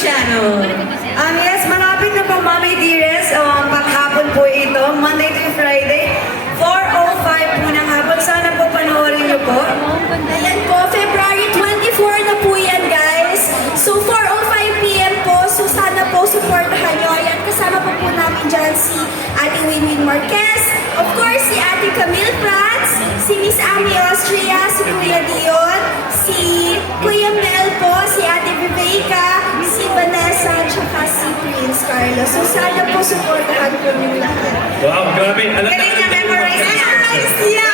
Luciano. Yes, malapit na po, Mami Dearest. Paghapon po ito, Monday to Friday, 4:05 po ng hapon. Sana po panoorin niyo po. Ayan po, February 24 na po yan, guys. So, 4:05 p.m. po. So, sana po supportahan nyo. Ayan, kasama po namin dyan si Ate Winwin Marquez, of course, si Ate Camille Prats, si Miss Amy Austria, si Kuya Dion, si Kuya Mel po, si Ate Viveka, si Vanessa, tsaka si Prince Carlos. So, sana po supportahan po nyo lahat. Wow, grabe. Galing na memorize niya. Memorize niya!